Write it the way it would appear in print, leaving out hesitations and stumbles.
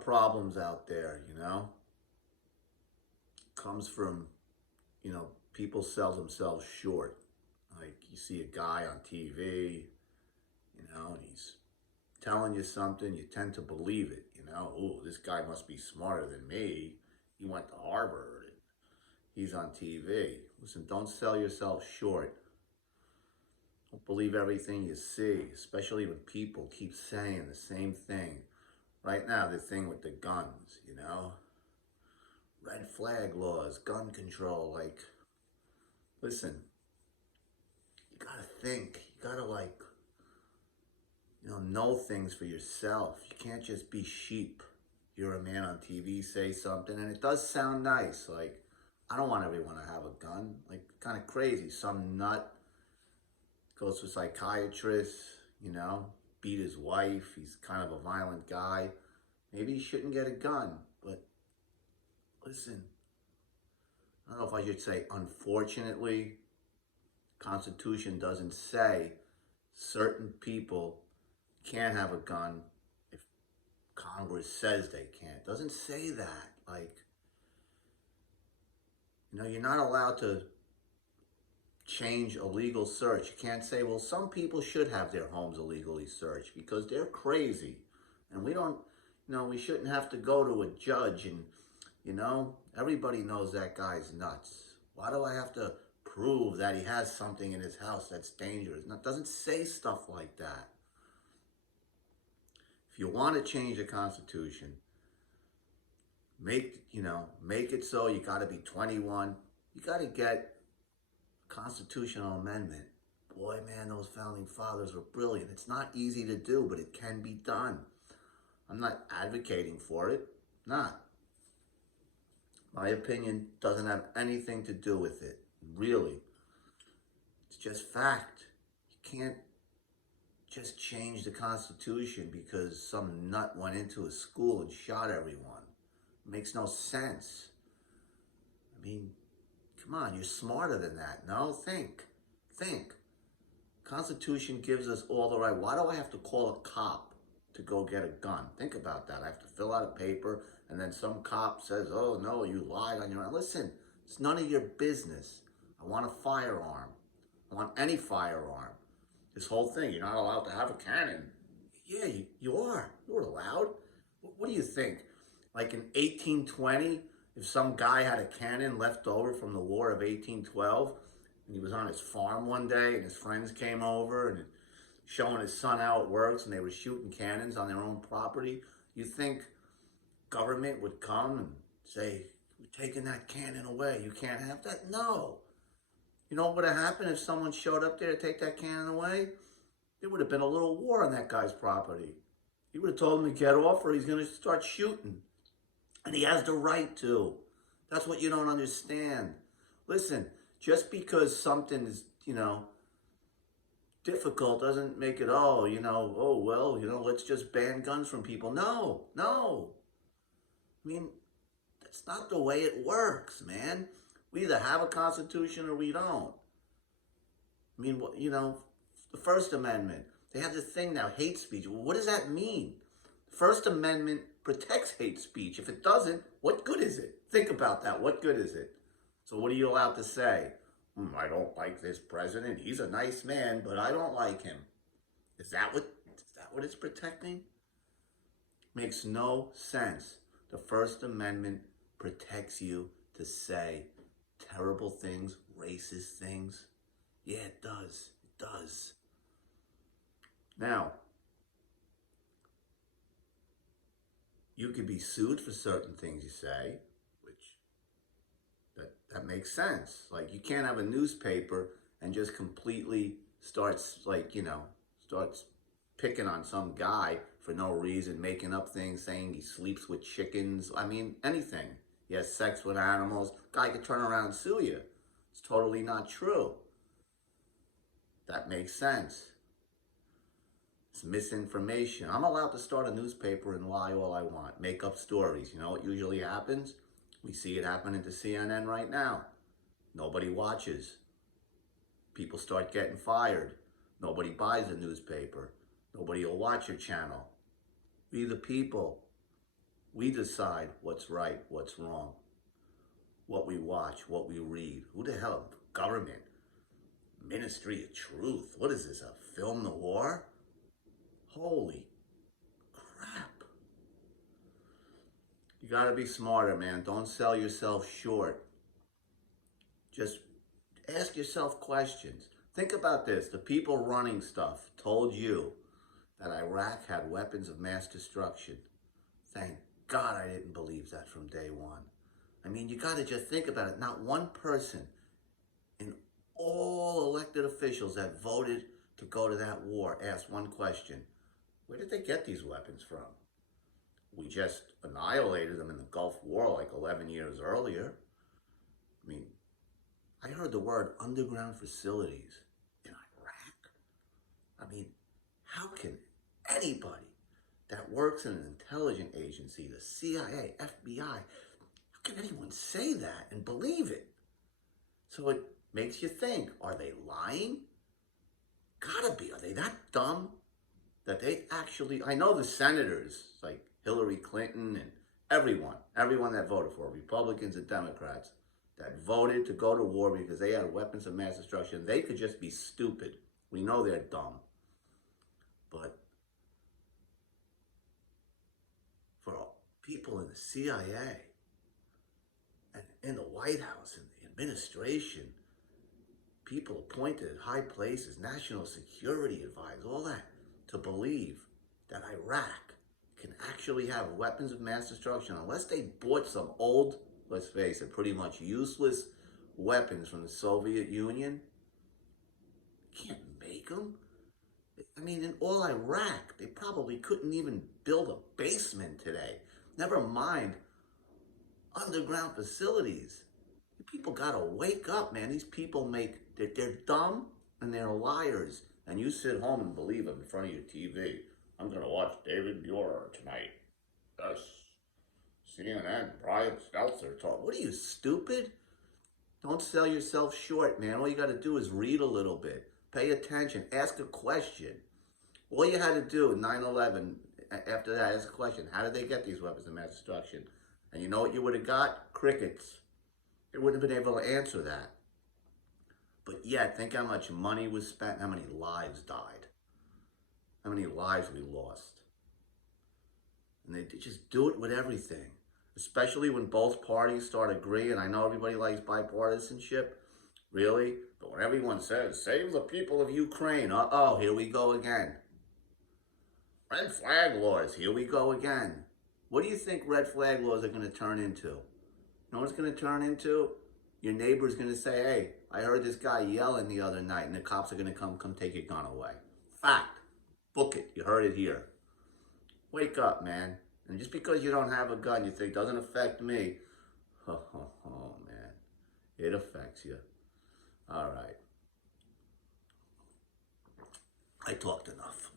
of problems out there, Comes from, people sell themselves short. Like you see a guy on TV, and he's telling you something, you tend to believe it, Oh, this guy must be smarter than me. He went to Harvard and he's on TV. Listen, don't sell yourself short. Don't believe everything you see, especially when people keep saying the same thing. Right now, the thing with the guns, red flag laws, gun control, like, listen, you gotta think, you gotta know things for yourself. You can't just be sheep. You're a man on TV, say something, and it does sound nice. Like, I don't want everyone to have a gun. Like, kind of crazy. Some nut goes to a psychiatrist, beat his wife. He's kind of a violent guy. Maybe he shouldn't get a gun, but listen, I don't know if I should say unfortunately, Constitution doesn't say certain people can't have a gun if Congress says they can't. It doesn't say that. Like, you're not allowed to change a legal search. You can't say, well, some people should have their homes illegally searched because they're crazy. And we don't, we shouldn't have to go to a judge and, everybody knows that guy's nuts. Why do I have to prove that he has something in his house that's dangerous? And it doesn't say stuff like that. If you want to change the Constitution, make it so you got to be 21. You got to get a constitutional amendment. Boy, man, those founding fathers were brilliant. It's not easy to do, but it can be done. I'm not advocating for it. Not. My opinion doesn't have anything to do with it. Really. It's just fact. You can't just change the Constitution because some nut went into a school and shot everyone. It makes no sense. I mean, come on, you're smarter than that. No, think. Constitution gives us all the right. Why do I have to call a cop to go get a gun? Think about that. I have to fill out a paper, and then some cop says, oh, no, you lied on your own. Listen, it's none of your business. I want a firearm. I want any firearm. This whole thing, you're not allowed to have a cannon. Yeah, you are. You're allowed. What do you think? Like in 1820, if some guy had a cannon left over from the War of 1812, and he was on his farm one day, and his friends came over and showing his son how it works, and they were shooting cannons on their own property, you think government would come and say, we're taking that cannon away, you can't have that? No. You know what would have happened if someone showed up there to take that cannon away? There would have been a little war on that guy's property. He would have told him to get off or he's going to start shooting. And he has the right to. That's what you don't understand. Listen, just because something is, difficult doesn't make it, let's just ban guns from people. No. I mean, that's not the way it works, man. We either have a constitution or we don't. I mean, the First Amendment, they have this thing now, hate speech. Well, what does that mean? The First Amendment protects hate speech. If it doesn't, what good is it? Think about that. What good is it? So what are you allowed to say? I don't like this president. He's a nice man, but I don't like him. Is that what it's protecting? Makes no sense. The First Amendment protects you to say terrible things, racist things. Yeah, it does. It does. Now, you could be sued for certain things you say, which that makes sense. Like, you can't have a newspaper and just completely starts picking on some guy for no reason, making up things, saying he sleeps with chickens. I mean, anything. He has sex with animals. Guy could turn around and sue you. It's totally not true. That makes sense. It's misinformation. I'm allowed to start a newspaper and lie all I want. Make up stories. You know what usually happens? We see it happening to CNN right now. Nobody watches. People start getting fired. Nobody buys a newspaper. Nobody will watch your channel. We the people. We decide what's right, what's wrong, what we watch, what we read. Who the hell? Government? Ministry of Truth? What is this, a film noir? Holy crap. You gotta be smarter, man. Don't sell yourself short. Just ask yourself questions. Think about this. The people running stuff told you that Iraq had weapons of mass destruction. Thank God I didn't believe that from day one. I mean, you got to just think about it. Not one person in all elected officials that voted to go to that war asked one question. Where did they get these weapons from? We just annihilated them in the Gulf War like 11 years earlier. I mean, I heard the word underground facilities in Iraq. I mean, how can anybody that works in an intelligence agency, the CIA, FBI, how can anyone say that and believe it? So it makes you think, are they lying? Gotta be. Are they that dumb that they actually, I know the senators like Hillary Clinton and everyone that voted for, Republicans and Democrats, that voted to go to war because they had weapons of mass destruction, they could just be stupid. We know they're dumb. But for people in the CIA and in the White House and the administration, people appointed at high places, national security advisors, all that, to believe that Iraq can actually have weapons of mass destruction, unless they bought some old, let's face it, pretty much useless weapons from the Soviet Union, can't make them. I mean, in all Iraq, they probably couldn't even build a basement today. Never mind underground facilities. People gotta wake up, man. These people they're dumb and they're liars. And you sit home and believe them in front of your TV. I'm gonna watch David Muir tonight. Yes. CNN, Brian Stelter talk. What are you, stupid? Don't sell yourself short, man. All you gotta do is read a little bit. Pay attention. Ask a question. All you had to do in 9/11, after that, ask a question. How did they get these weapons of mass destruction? And you know what you would have got? Crickets. They wouldn't have been able to answer that. But yet, think how much money was spent, how many lives died, how many lives we lost. And they just do it with everything, especially when both parties start agreeing. I know everybody likes bipartisanship, really, but when everyone says, save the people of Ukraine, uh-oh, here we go again. Red flag laws, here we go again. What do you think red flag laws are going to turn into? You know what it's going to turn into? Your neighbor's going to say, hey, I heard this guy yelling the other night, and the cops are going to come take your gun away. Fact. Book it. You heard it here. Wake up, man. And just because you don't have a gun, you think, doesn't affect me. Oh, man. It affects you. All right. I talked enough.